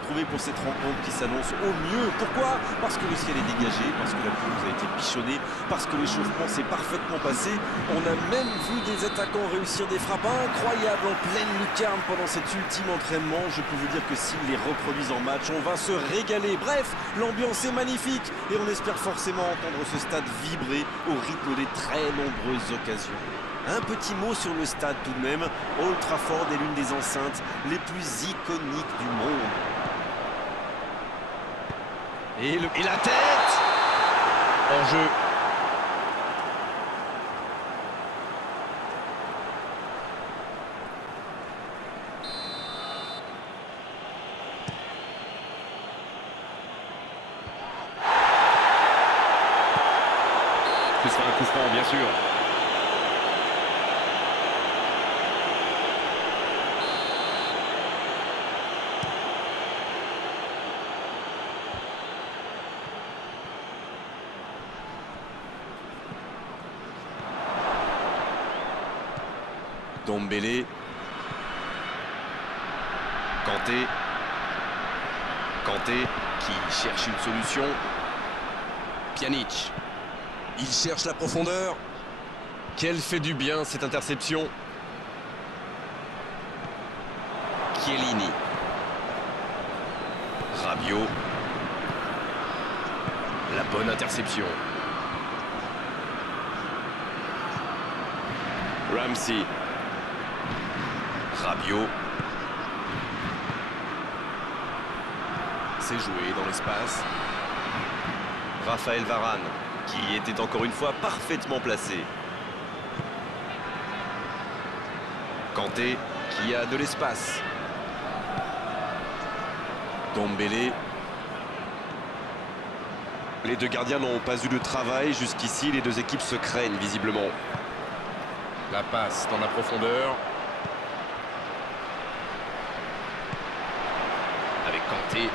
retrouver pour cette rencontre qui s'annonce au mieux. Pourquoi? Parce que le ciel est dégagé, parce que la pelouse a été bichonnée, parce que l'échauffement s'est parfaitement passé. On a même vu des attaquants réussir des frappes incroyables en pleine lucarne pendant cet ultime entraînement. Je peux vous dire que s'ils les reproduisent en match, on va se régaler. Bref, l'ambiance est magnifique et on espère forcément entendre ce stade vibrer au rythme des très nombreuses occasions. Un petit mot sur le stade tout de même. Old Trafford est l'une des enceintes les plus iconiques du monde. Et la tête! En jeu. Ce sera un coup franc, bien sûr. Dombele. Kanté. Kanté qui cherche une solution. Pjanic. Il cherche la profondeur. Quelle fait du bien cette interception. Chiellini. Rabiot. La bonne interception. Ramsey. Rabiot. C'est joué dans l'espace. Raphaël Varane, qui était encore une fois parfaitement placé. Kanté, qui a de l'espace. Dombele. Les deux gardiens n'ont pas eu de travail jusqu'ici. Les deux équipes se craignent visiblement. La passe dans la profondeur. Avec Kanté.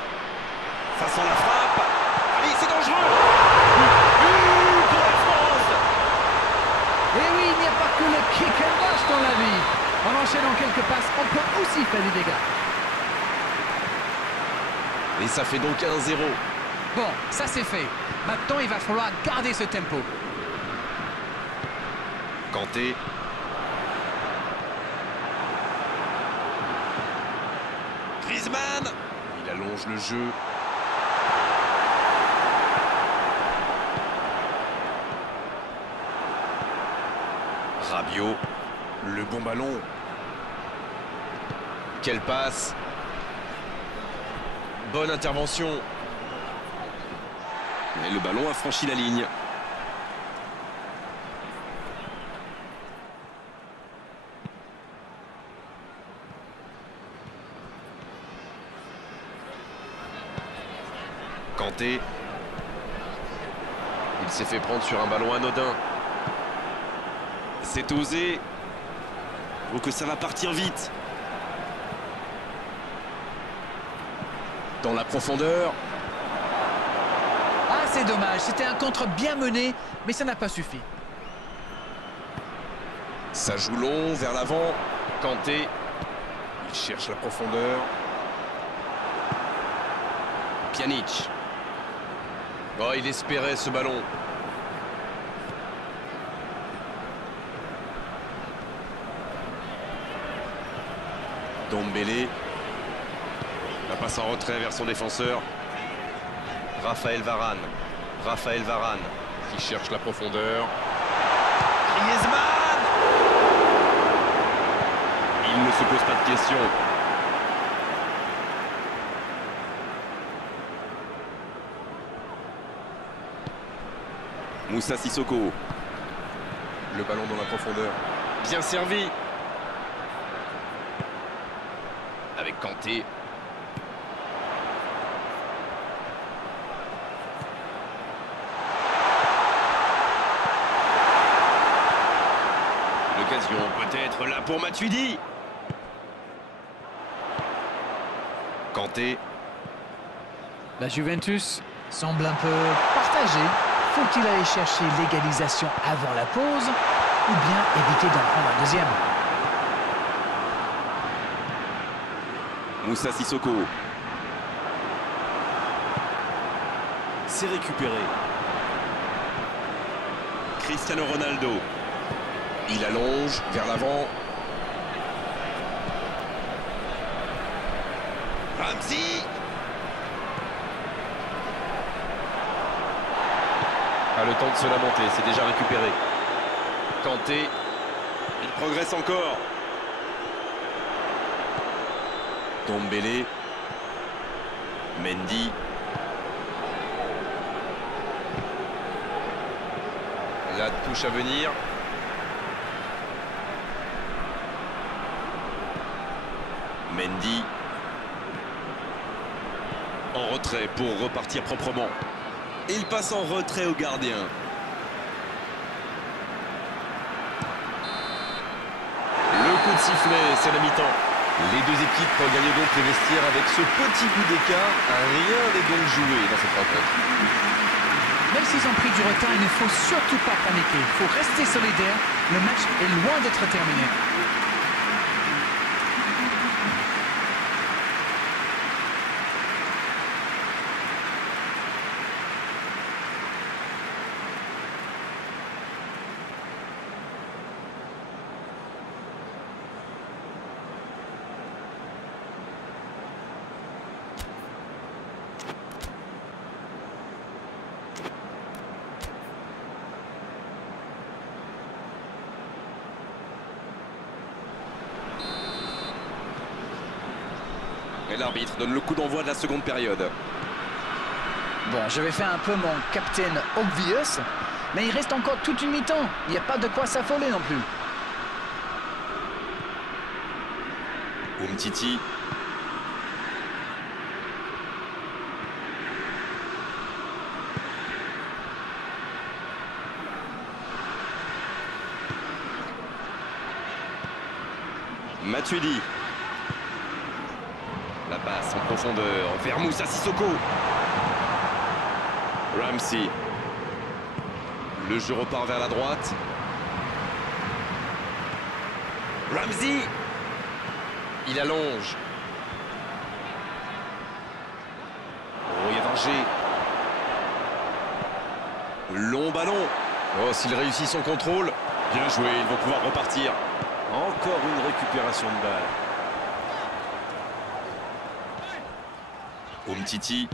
Façon la frappe. Et c'est dangereux. But pour la France. Et oui, il n'y a pas que le kick and rush dans la vie. En enchaînant quelques passes, on peut aussi faire des dégâts. Et ça fait donc 1-0. Bon, ça c'est fait. Maintenant, il va falloir garder ce tempo. Kanté. Griezmann. Il allonge le jeu. Rabiot. Le bon ballon. Quelle passe. Bonne intervention. Et le ballon a franchi la ligne. Kanté. Il s'est fait prendre sur un ballon anodin. C'est osé. Oh, que ça va partir vite. Dans la profondeur. Ah, c'est dommage. C'était un contre bien mené, mais ça n'a pas suffi. Ça joue long vers l'avant. Kanté. Il cherche la profondeur. Pjanic. Oh, il espérait ce ballon. Dombele. La passe en retrait vers son défenseur. Raphaël Varane. Raphaël Varane qui cherche la profondeur. Griezmann. Il ne se pose pas de questions. Moussa Sissoko. Le ballon dans la profondeur. Bien servi. Avec Kanté. L'occasion peut-être là pour Matuidi. Kanté. La Juventus semble un peu partagée. Faut-il aller chercher l'égalisation avant la pause ou bien éviter d'en prendre un deuxième? Moussa Sissoko. C'est récupéré. Cristiano Ronaldo. Il allonge vers l'avant. Ramsey. A le temps de se lamenter, c'est déjà récupéré. Kanté. Il progresse encore. Dombele. Mendy. La touche à venir. Mendy. En retrait pour repartir proprement. Il passe en retrait au gardien. Le coup de sifflet, c'est la mi-temps. Les deux équipes gagnent donc les vestiaires avec ce petit bout d'écart. Rien n'est donc joué dans cette rencontre. Même s'ils ont pris du retard, il ne faut surtout pas paniquer. Il faut rester solidaire. Le match est loin d'être terminé. Et l'arbitre donne le coup d'envoi de la seconde période. Bon, je vais faire un peu mon captain obvious, mais il reste encore toute une mi-temps. Il n'y a pas de quoi s'affoler non plus. Umtiti. Matuidi. La passe en profondeur vers Moussa Sissoko. Ramsey. Le jeu repart vers la droite. Ramsey. Il allonge. Oh, il y a danger. Long ballon. Oh, s'il réussit son contrôle. Bien joué, ils vont pouvoir repartir. Encore une récupération de balle. Umtiti.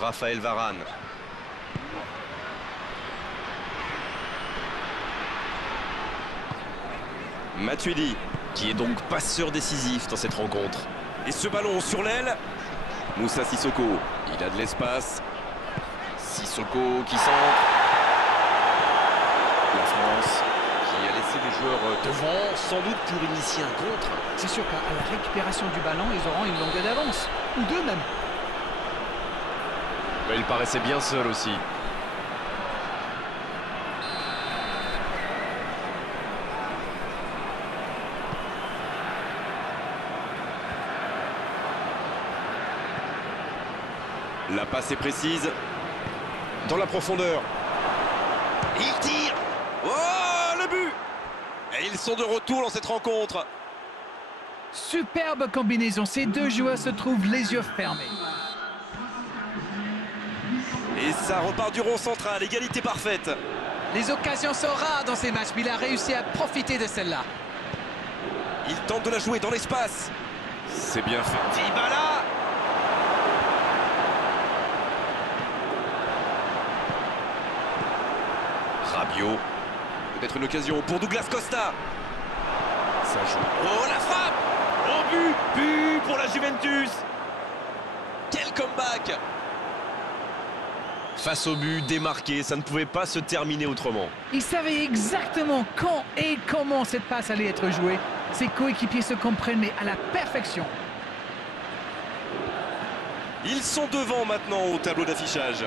Raphaël Varane. Matuidi, qui est donc passeur décisif dans cette rencontre. Et ce ballon sur l'aile. Moussa Sissoko, il a de l'espace. Sissoko qui centre. La France qui a laissé des joueurs devant, sans doute pour initier un contre. C'est sûr qu'à la récupération du ballon, ils auront une longueur d'avance. Ou deux même. Mais il paraissait bien seul aussi. La passe est précise. Dans la profondeur. Il tire. Oh, le but. Et ils sont de retour dans cette rencontre. Superbe combinaison. Ces deux joueurs se trouvent les yeux fermés. Et ça repart du rond central. Égalité parfaite. Les occasions sont rares dans ces matchs, mais il a réussi à profiter de celle-là. Il tente de la jouer dans l'espace. C'est bien fait. Dybala. Rabiot. Peut-être une occasion pour Douglas Costa. Ça joue. Oh, la frappe. Oh, but pour la Juventus. Quel comeback. Face au but démarqué, ça ne pouvait pas se terminer autrement. Il savait exactement quand et comment cette passe allait être jouée. Ses coéquipiers se comprennent, mais à la perfection. Ils sont devant maintenant au tableau d'affichage.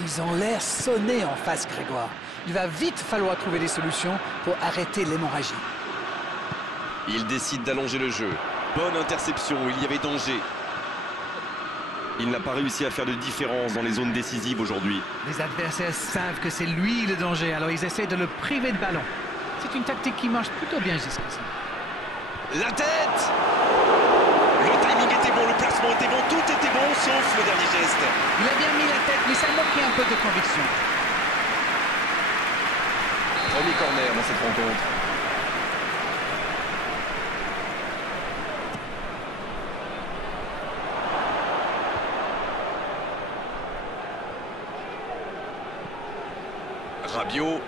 Ils ont l'air sonnés en face, Grégoire. Il va vite falloir trouver des solutions pour arrêter l'hémorragie. Il décide d'allonger le jeu. Bonne interception, il y avait danger. Il n'a pas réussi à faire de différence dans les zones décisives aujourd'hui. Les adversaires savent que c'est lui le danger, alors ils essaient de le priver de ballon. C'est une tactique qui marche plutôt bien jusqu'ici. La tête. Le timing était bon, le placement était bon, tout était bon, sauf le dernier geste. Il a bien mis la tête ça manquait un peu de conviction. Premier corner dans cette rencontre. Rabiot.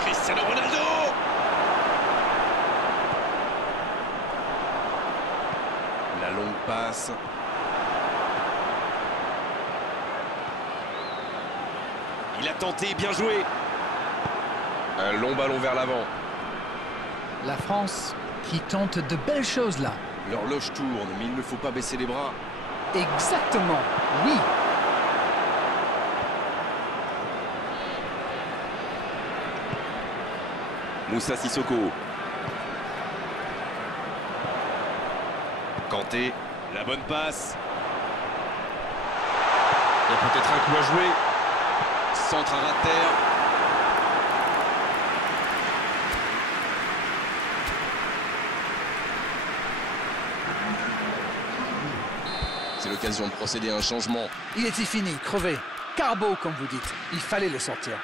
Cristiano Ronaldo. La longue passe. Il a tenté, bien joué. Un long ballon vers l'avant. La France qui tente de belles choses là. L'horloge tourne, mais il ne faut pas baisser les bras. Exactement, oui. Moussa Sissoko. Kanté. La bonne passe. Il y a peut-être un coup à jouer. Centre à ras de terre. C'est l'occasion de procéder à un changement. Il était fini, crevé. Carbo, comme vous dites. Il fallait le sortir.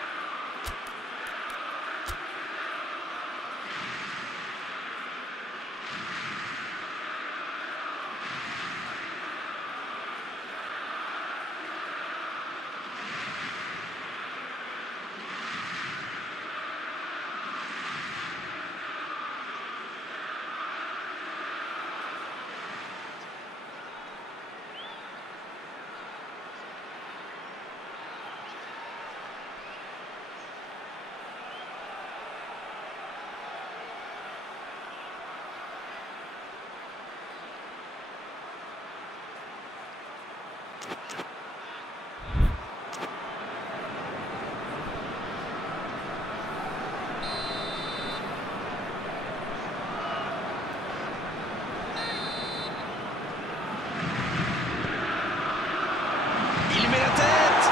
Il met la tête.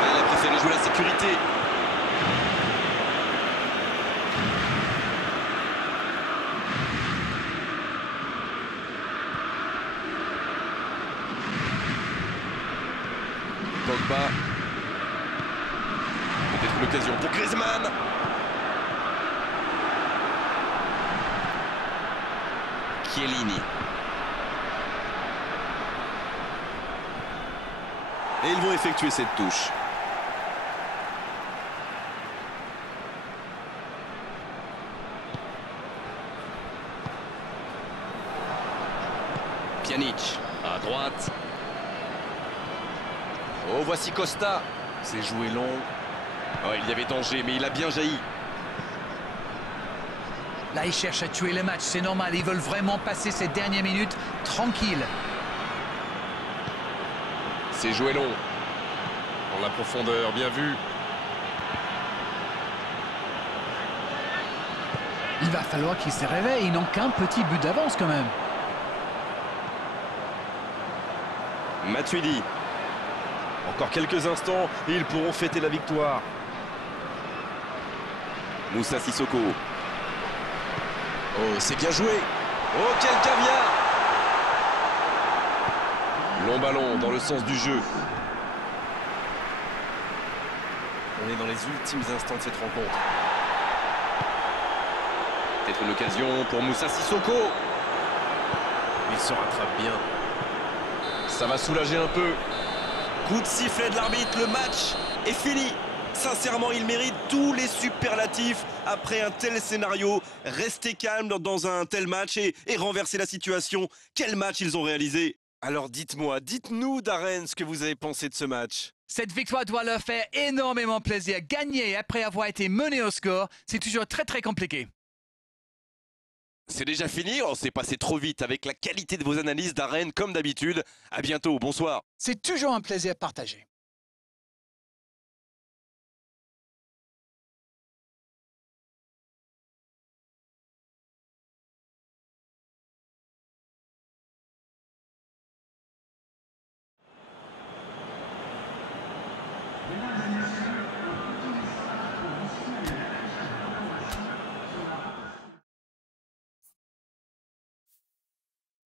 Elle a préféré jouer la sécurité. Pogba. Peut-être l'occasion pour Griezmann. Chiellini. Et ils vont effectuer cette touche. Pjanic à droite. Oh, voici Costa. C'est joué long. Oh, il y avait danger, mais il a bien jailli. Là, ils cherchent à tuer le match, c'est normal. Ils veulent vraiment passer ces dernières minutes tranquilles. C'est joué long. Dans la profondeur, bien vu. Il va falloir qu'ils se réveillent. Ils n'ont qu'un petit but d'avance quand même. Matuidi. Encore quelques instants et ils pourront fêter la victoire. Moussa Sissoko. Oh, c'est bien joué. Oh, quel caviar! Long ballon dans le sens du jeu. On est dans les ultimes instants de cette rencontre. Peut-être une occasion pour Moussa Sissoko. Il se rattrape bien. Ça va soulager un peu. Coup de sifflet de l'arbitre, le match est fini. Sincèrement, il mérite tous les superlatifs après un tel scénario. Rester calme dans un tel match et renverser la situation. Quel match ils ont réalisé! Alors dites-nous Darren ce que vous avez pensé de ce match. Cette victoire doit leur faire énormément plaisir. Gagner après avoir été mené au score, c'est toujours très très compliqué. C'est déjà fini, on s'est passé trop vite avec la qualité de vos analyses, Darren, comme d'habitude. À bientôt, bonsoir. C'est toujours un plaisir partagé.